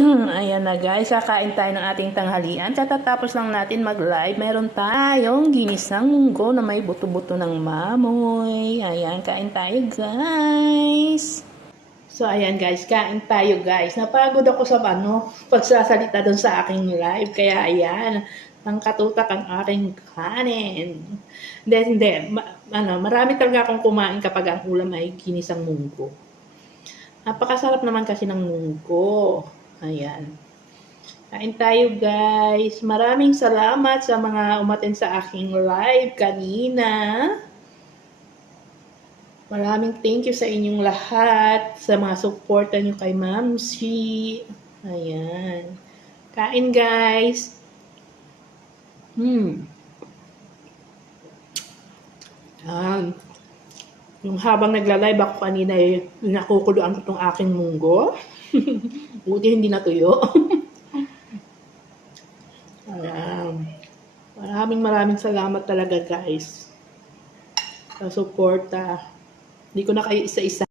Ayan na guys, kakain tayo ng ating tanghalian. Katatapos lang natin mag-live, meron tayong ginisang munggo na may buto-buto ng mamoy. Ayan, kain tayo guys. So ayan guys, kain tayo guys. Napagod ako sa pagsasalita doon sa aking live. Kaya ayan, katutak ang aking kanin. Hindi. Marami talaga akong kumain kapag ang ulam ay ginisang munggo. Napakasarap naman kasi ng munggo. Ayan. Kain tayo guys. Maraming salamat sa mga umattend sa aking live kanina. Maraming thank you sa inyong lahat. Sa mga suporta nyo kay Ma'am Shi. Ayan. Kain guys. Yung habang nagla-live ako kanina, nakukuluan ko itong aking munggo. Buti hindi natuyo. Ayan. Maraming salamat talaga guys sa suporta. Hindi ko na kayo isa-isa